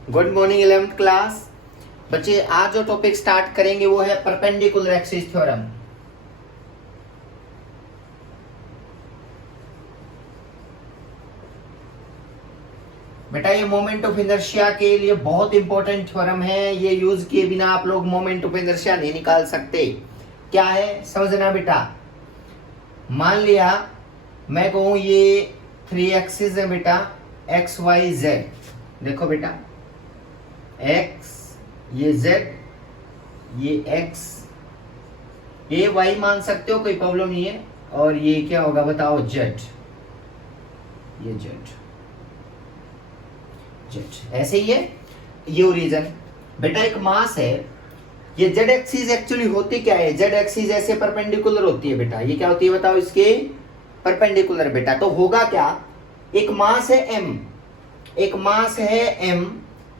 Good morning 11th class. बच्चे आज जो टॉपिक स्टार्ट करेंगे वो है परपेंडिकुलर एक्सिस थ्योरम। बेटा ये मोमेंट ऑफ इनर्शिया के लिए बहुत इंपॉर्टेंट थ्योरम है। ये यूज किए बिना आप लोग मोमेंट ऑफ इनर्शिया नहीं निकाल सकते। क्या है समझना बेटा। मान लिया मैं कहूं ये 3 एक्सिस है बेटा, एक्स वाई जेड। देखो बेटा x, ये z, ये x, ये y मान सकते हो, कोई प्रॉब्लम नहीं है। और ये क्या होगा बताओ z, ये z ऐसे ही है। ये ओरिजिन बेटा एक मास है। ये z एक्सिस एक्चुअली होती क्या है, z एक्सिस ऐसे परपेंडिकुलर होती है बेटा। ये क्या होती है बताओ, इसके परपेंडिकुलर बेटा। तो होगा क्या, एक मास है m, एक मास है m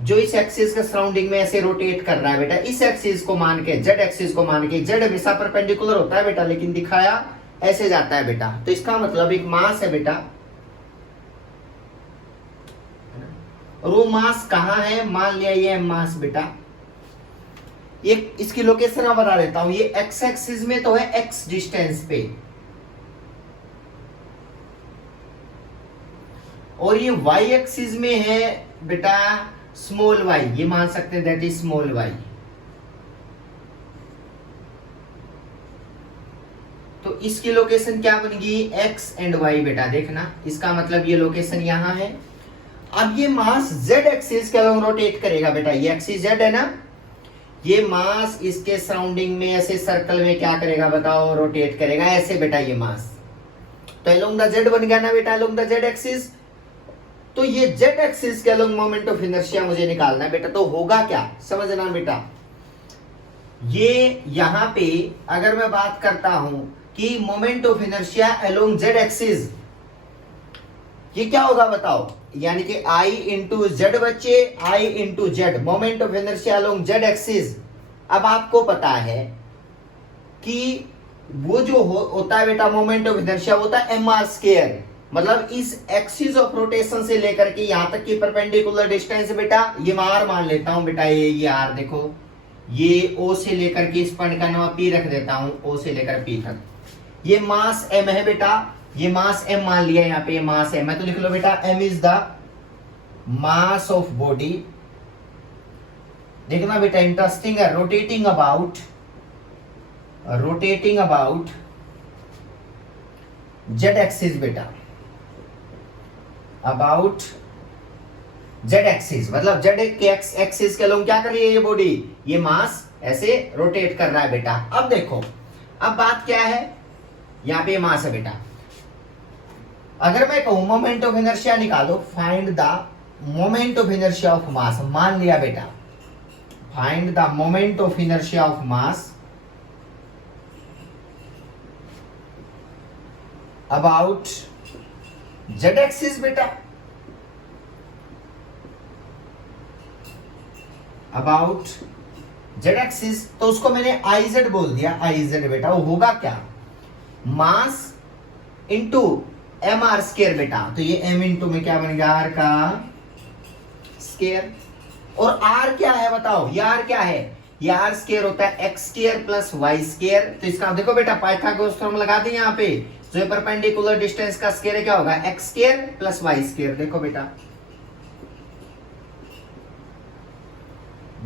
जो इस एक्सिस के सराउंडिंग में ऐसे रोटेट कर रहा है बेटा। इस एक्सिस को मान के, जेड एक्सिस को मान के, जेड हमेशा परपेंडिकुलर होता है बेटा, लेकिन दिखाया ऐसे जाता है बेटा। तो इसका मतलब एक मास है बेटा, और वो मास कहां है, मान लिया ये मास बेटा। ये इसकी लोकेशन मैं बता देता हूं। ये एक्स एक्सिस में तो है एक्स डिस्टेंस पे, और ये वाई एक्सिस में है बेटा स्मॉल वाई। ये मान सकते हैं दैट इज स्मॉल वाई। तो इसकी लोकेशन क्या बनेगी, एक्स एंड वाई बेटा। देखना इसका मतलब ये लोकेशन यहां है। अब ये मास जेड एक्सिस के अलोंग रोटेट करेगा बेटा। ये एक्सिस जेड है ना, ये मास इसके सराउंडिंग में ऐसे सर्कल में क्या करेगा बताओ, रोटेट करेगा ऐसे बेटा ये मास। तो अलोंग द जेड बन गया ना बेटा, अलोंग द जेड एक्सिस। तो ये जेड एक्सिस के अलोंग मोमेंट ऑफ इनर्शिया मुझे निकालना है बेटा। तो होगा क्या समझना बेटा, ये यहां पे अगर मैं बात करता हूं कि moment of inertia along Z axis, ये क्या होगा बताओ, यानी कि आई इंटू जेड बच्चे, I into Z, moment of inertia along Z axis. अब आपको पता है कि वो जो होता है बेटा मोमेंट ऑफ इनर्शिया होता है एम आर स्क्वायर। मतलब इस एक्सिस ऑफ रोटेशन से लेकर के यहां तक की परपेंडिकुलर डिस्टेंस बेटा, ये मैं आर मान लेता हूं बेटा। ये आर देखो, ये ओ से लेकर के इस पॉइंट का नाम पी रख देता हूं, ओ से लेकर पी तक। ये मास एम है बेटा, ये मास एम मान लिया यहाँ पे, ये मास एम है। तो लिख लो बेटा M is the mass of body. देखना बेटा इंटरेस्टिंग है, रोटेटिंग अबाउट जेड एक्सिस बेटा, अबाउट जेड एक्सिस। मतलब जेड के एक्सिस के लोग क्या कर रही है ये बॉडी, ये मास ऐसे रोटेट कर रहा है बेटा। अब देखो अब बात क्या है, यहां पे मास है बेटा। अगर मैं कहूं मोमेंट ऑफ इनर्शिया निकालो, find the moment of inertia of mass. मान लिया बेटा find the moment of inertia of mass about Z axis बेटा, अबाउट जेड एक्सिस। तो उसको मैंने आई जेड बोल दिया, आई जेड बेटा। वो होगा क्या, mass into M R square बेटा। तो ये एम इंटू में क्या बन गया, आर का स्केयर। और आर क्या है बताओ, ये आर क्या है, ये आर स्केयर होता है X square plus Y square. तो इसका देखो बेटा पाइथागोरस थ्योरम लगा दें यहाँ पे। जो परपेंडिकुलर डिस्टेंस का स्केयर क्या होगा, X square plus Y square. देखो बेटा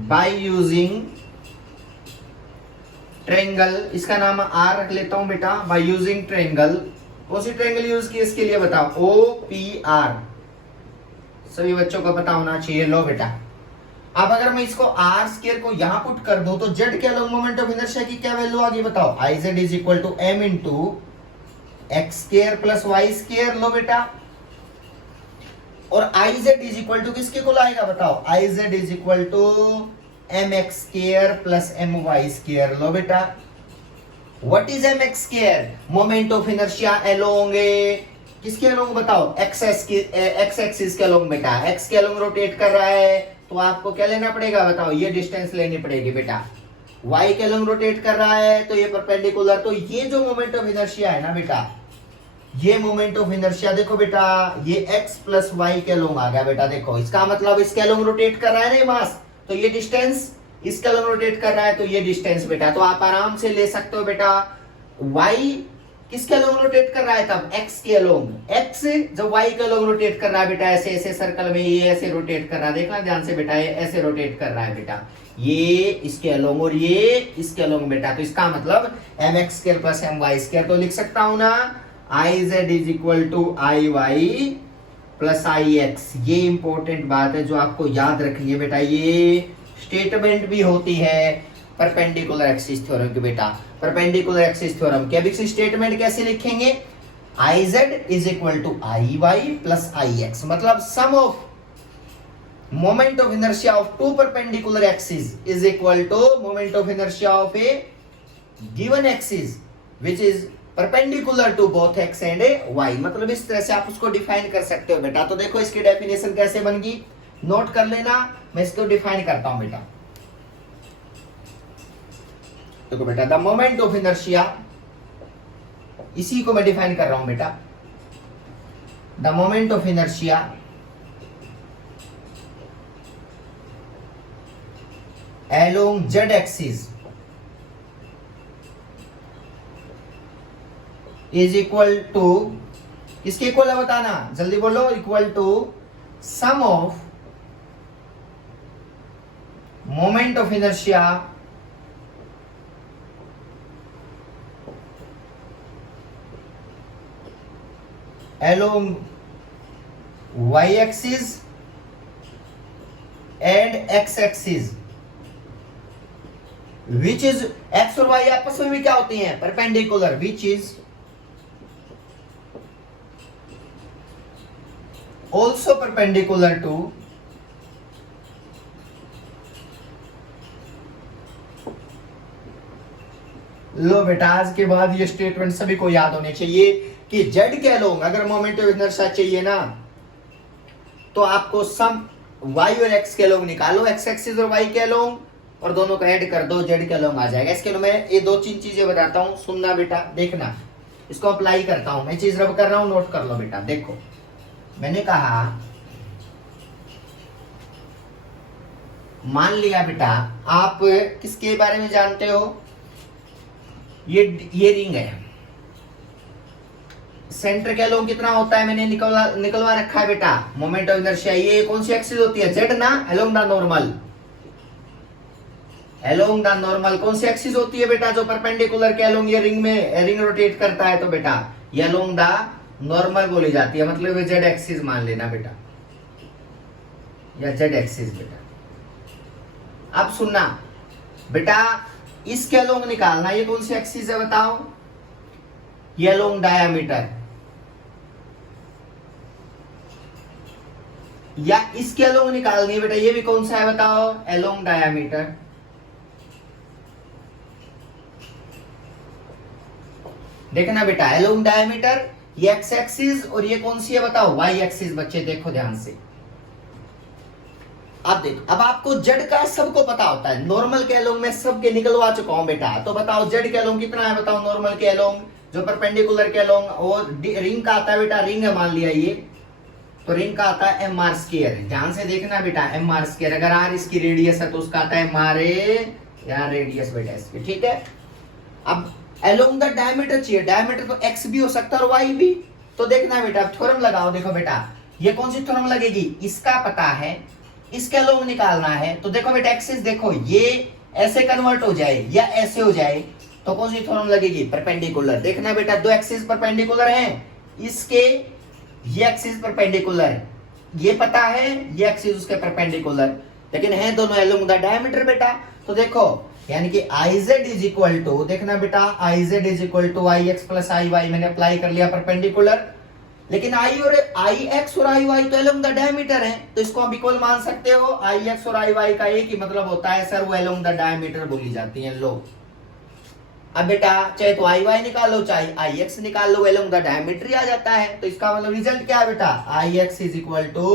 बाय यूजिंग ट्रायंगल, इसका नाम आर रख लेता हूं बेटा। बाय यूजिंग ट्रायंगल, कौन सी ट्रायंगल यूज की इसके लिए बताओ, ओ पी आर। सभी बच्चों को पता होना चाहिए। लो बेटा अब अगर मैं इसको आर स्केयर को यहां पुट कर दूं तो जेड के अलोंग मोमेंट ऑफ इनर्शिया की क्या वैल्यू आ गई बताओ, I Z is equal to M into X square plus Y square. लो बेटा, और I Z is equal to किसके को लाएगा बताओ, I Z is equal to M X square plus M Y square. लो बेटा what is M X square, moment of inertia along किसके अलोंग बताओ, एक्स एक्सिस के अलोंग बेटा। एक्स के अलोंग रोटेट कर रहा है तो आपको क्या लेना पड़ेगा बताओ, ये डिस्टेंस लेनी पड़ेगी बेटा। y के अलोंग रोटेट कर रहा है तो ये परपेंडिकुलर। तो ये जो मोमेंट ऑफ इनर्शिया है ना बेटा, ये मोमेंट ऑफ इनर्शिया देखो बेटा, ये x प्लस वाई के अलोंग आ गया बेटा। देखो इसका मतलब इसके अलोंग रोटेट कर रहा है ना मास, तो ये डिस्टेंस इसके अलोंग रोटेट कर रहा है, तो ये डिस्टेंस बेटा। तो आप आराम से ले सकते हो बेटा, y किसके अलोंग रोटेट कर रहा है तब, x के अलोंग। x जब y के अलोंग रोटेट कर रहा है बेटा, ऐसे ऐसे सर्कल में ये ऐसे रोटेट कर रहा है, देखना ध्यान से बेटा, ये ऐसे रोटेट कर रहा है बेटा, ये इसके अलोंग और ये इसके अलोंग बेटा। तो इसका मतलब mx square plus my square, तो लिख सकता हूं ना iz is equal to iy plus ix। ये इंपॉर्टेंट बात है जो आपको याद रखनी है बेटा, ये स्टेटमेंट भी होती है परपेंडिकुलर एक्सिस थ्योरम की बेटा। परपेंडिकुलर एक्सिस थ्योरम के अभी स्टेटमेंट कैसे लिखेंगे, iz is equal to iy plus ix, मतलब sum of moment of inertia of two perpendicular axes is equal to moment of inertia of a given axis which is perpendicular to both x and y। मतलब इस तरह से आप उसको define कर सकते हो बेटा। तो देखो इसकी डेफिनेशन कैसे बनेगी, नोट कर लेना, मैं इसको डिफाइन करता हूं बेटा। देखो बेटा, द मोमेंट ऑफ इनर्शिया, इसी को मैं डिफाइन कर रहा हूं बेटा, the moment of inertia along z axis is equal to, किसके इक्वल है बताना, जल्दी बोलो, equal to sum of moment of inertia along y axis and x axis which is, x और y आपस में भी क्या होती हैं, perpendicular, which is also perpendicular to लो बेटा, आज के बाद ये स्टेटमेंट सभी को याद होने चाहिए कि z के अलोंग अगर मोमेंट ऑफ इनर्शिया चाहिए ना, तो आपको सम y और x के अलोंग निकालो, x एक्सिस और y के अलोंग, और दोनों को ऐड कर दो, z के अलोंग आ जाएगा। इसके लिए मैं ये दो तीन चीजें बताता हूं, सुनना बेटा, देखना, इसको अप्लाई करता हूं, मैं चीज रब कर रहा हूं, नोट कर लो बेटा। देखो मैंने कहा, मान लिया बेटा आप किसके बारे में जानते हो, ये रिंग है, सेंटर के अलोंग कितना होता है मैंने निकलवा रखा है बेटा, मोमेंट ऑफ इनर्शिया। ये कौन सी एक्सिस होती है, z ना, along the normal, along the normal कौन सी एक्सिस होती है बेटा, जो परपेंडिकुलर के अलोंग ये रिंग रोटेट करता है, तो बेटा ये अलोंग द नॉर्मल बोली जाती है, मतलब ये जेड एक्सिस मान लेना बेटा, या जेड एक्सिस बेटा। अब सुनना बेटा, इसके अलोंग निकालना, ये कौन सी एक्सिस है बताओ, ये अलोंग डायामीटर, या इसके अलोंग निकालनी है बेटा, ये भी कौन सा है बताओ, अलोंग डायामीटर। देखना बेटा, अलोंग डायमीटर, ये एक्स एक्सिस, और ये कौन सी है बताओ, वाई एक्सिस। बच्चे देखो ध्यान से, अब देखो, अब आपको जेड का सबको पता होता है, नॉर्मल के अलोंग में सबके निकलवा चुका हूं बेटा। तो बताओ जेड के अलोंग कितना है बताओ, नॉर्मल के अलोंग, जो परपेंडिकुलर के अलोंग, वो रिंग का आता है बेटा, रिंग है मान लिया ये, तो रिंग का आता है एम आर स्क्वायर। ध्यान से देखना बेटा, एम आर स्क्वायर, अगर आर इसकी रेडियस है तो उसका आता है एम आर ए, या रेडियस बेटा इसकी, ठीक है। अब अलोंग द डायमीटर चाहिए, डायमीटर तो x भी हो सकता है और y भी। तो देखना बेटा, अब थ्योरम लगाओ, देखो बेटा ये कौन सी थ्योरम लगेगी, इसका पता है, इसके अलोंग निकालना है। तो देखो बेटा एक्सिस, देखो ये ऐसे कन्वर्ट हो जाए या ऐसे हो जाए, तो कौन सी थ्योरम लगेगी, परपेंडिकुलर। देखना बेटा, दो एक्सिस परपेंडिकुलर हैं, इसके ये एक्सिस परपेंडिकुलर है, ये पता है, ये एक्सिस उसके परपेंडिकुलर, लेकिन है दोनों अलोंग द डायमीटर बेटा। तो देखो यानी कि iz इज इक्वल टू, देखना बेटा iz is equal to ix plus iy, मैंने अप्लाई कर लिया परपेंडिकुलर, लेकिन i और ix और iy तो अलोंग द डायमीटर है, तो इसको आप इक्वल मान सकते हो। ix और iy का एक ही मतलब होता है सर, वो अलोंग द डायमीटर बोली जाती है। लो अब बेटा, चाहे तो iy निकालो चाहे ix निकाल लो, अलोंग द डायमीटर ही आ जाता है। तो इसका मतलब रिजल्ट क्या है बेटा, ix is equal to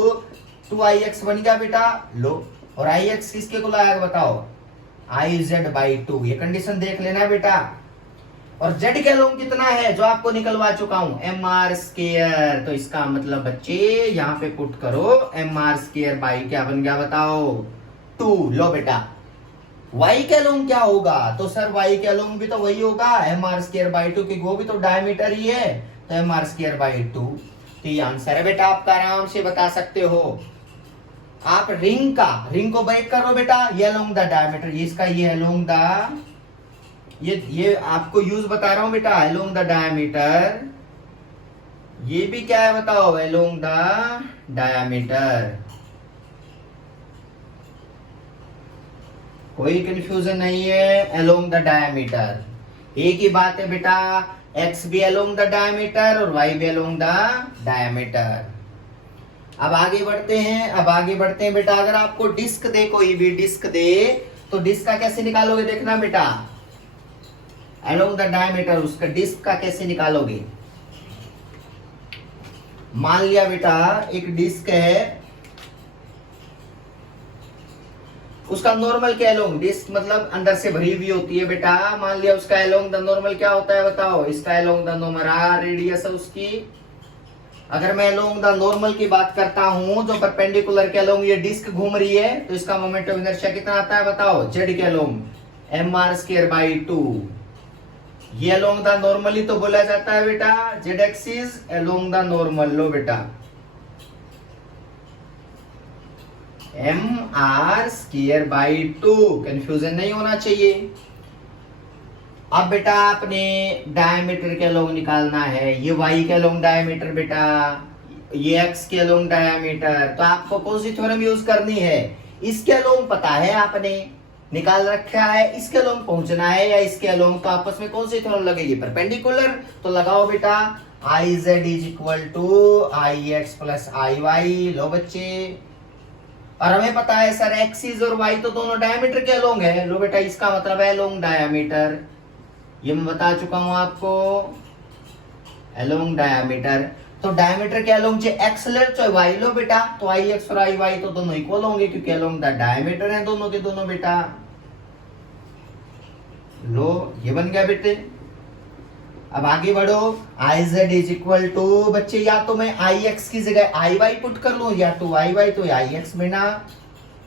2ix बन गया बेटा। लो, और ix किसके को लाया बताओ, iz/2। ये कंडीशन देख लेना बेटा, और जेड के अलोंग कितना है जो आपको निकलवा चुका हूं, एम आर स्केयर। तो इसका मतलब बच्चे यहां पे पुट करो एम आर स्केयर बाई क्या बन गया बताओ 2। लो बेटा y के अलोंग क्या होगा, तो सर y के अलोंग भी तो वही होगा एम आर स्केयर बाई 2 की वो भी तो डायमीटर ही है, तो एम आर स्केयर बाई 2। तो ये आंसर है बेटा आपका, आराम से बता सकते हो आप। रिंग को ब्रेक करो बेटा, ये अलोंग द डायमीटर, इसका ये अलोंग द, ये आपको यूज बता रहा हूं बेटा, अलोंग द डायमीटर। ये भी क्या है बताओ, अलोंग द डायमीटर। कोई कंफ्यूजन नहीं है, अलोंग द डायमीटर। एक ही बात है बेटा, x भी अलोंग द डायमीटर और y भी अलोंग द डायमीटर। अब आगे बढ़ते हैं बेटा। अगर आपको डिस्क दे, कोई भी डिस्क दे, तो डिस्क का कैसे निकालोगे देखना बेटा, अलोंग द डायमीटर उसका डिस्क का कैसे निकालोगे। मान लिया बेटा एक डिस्क है, उसका नॉर्मल क्या अलोंग, डिस्क मतलब अंदर से भरी हुई होती है बेटा। मान लिया उसका अलोंग द नॉर्मल क्या होता है बताओ, इसका along the normal R radius है उसकी। अगर मैं अलोंग द नॉर्मल की बात करता हूं जो परपेंडिकुलर के अलोंग ये डिस्क घूम रही है, तो इसका मोमेंट ऑफ इनर्शिया कितना आता है बताओ, जेड के along M R square by 2। ये अलोंग द नॉर्मली तो बोला जाता है बेटा Z axis along the normal. लो बेटा M R square by 2, confusion नहीं होना चाहिए। अब बेटा आपने डायमीटर के अलोंग निकालना है, ये y के अलोंग डायमीटर बेटा, ये x के अलोंग डायमीटर। तो आपको कौन सी थ्योरम यूज करनी है, इसके अलोंग पता है आपने निकाल रखा है, इसके अलोंग पहुंचना है या इसके अलोंग, तो आपस में कौन सी थ्योरम लगेगी, परपेंडिकुलर। तो लगाओ बेटा I Z is equal to I X plus I Y. लो बच्चे, और हमें पता है सर एक्सिस और वाई तो दोनों डायमीटर के अलोंग है। लो बेटा इसका मतलब है अलोंग डायमीटर, ये मैं बता चुका हूं आपको, अलोंग डायमीटर। तो डायमीटर के अलोंग जो एक्स ले चाहे वाई लो बेटा, तो आई एक्स और आई वाई तो दोनों इक्वल होंगे क्योंकि अलोंग द डायमीटर है दोनों के दोनों बेटा। लो ये बन गया बेटे। अब आगे बढ़ो, I Z is equal to बच्चे, या तो मैं आई एक्स की जगह आई वाई पुट कर लूं या टू आई वाई, तो आई एक्स बिना।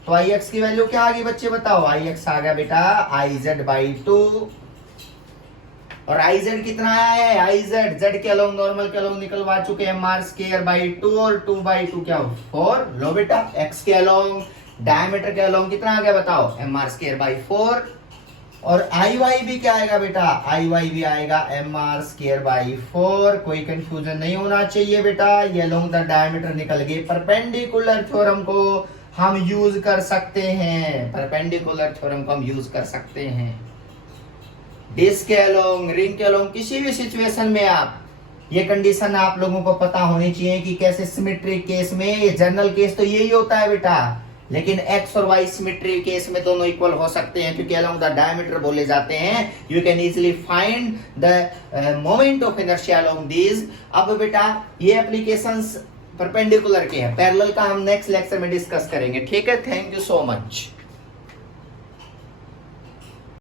तो आई एक्स की वैल्यू क्या आ गई बच्चे बताओ, आई एक्स आ गया बेटा आई जेड बाई 2। और आई जेड कितना आया है, आई जेड जेड के अलोंग नॉर्मल के अलोंग निकलवा चुके हैं, एम आर स्क्वायर बाई 2 और 2 बाई 2 क्या हो 4। लो बेटा एक्स के अलोंग डायमीटर के अलोंग कितना आ गया बताओ, एम आर स्क्वायर बाई 4। और आई वाई भी क्या आएगा बेटा, आई वाई भी आएगा एम आर स्क्वायर बाई 4। कोई कंफ्यूजन नहीं होना चाहिए बेटा, ये अलोंग द डायमीटर निकल गए। परपेंडिकुलर थ्योरम को हम यूज कर सकते हैं, परपेंडिकुलर थ्योरम को हम यूज कर सकते हैं डिस्क के अलोंग, रिंग के अलोंग, किसी भी सिचुएशन में आप, ये कंडीशन आप लोगों को पता होनी चाहिए कि कैसे सिमेट्रिक केस में, ये जनरल केस तो यही होता है बेटा, लेकिन x और y सिमेट्री केस में दोनों इक्वल हो सकते हैं क्योंकि अलोंग द डायमीटर बोले जाते हैं। You can easily find the moment of inertia along these. अब बेटा ये एप्लीकेशंस परपेंडिकुलर के हैं, पैरेलल का हम नेक्स्ट लेक्चर में डिस्कस करेंगे, ठीक है। Thank you so much.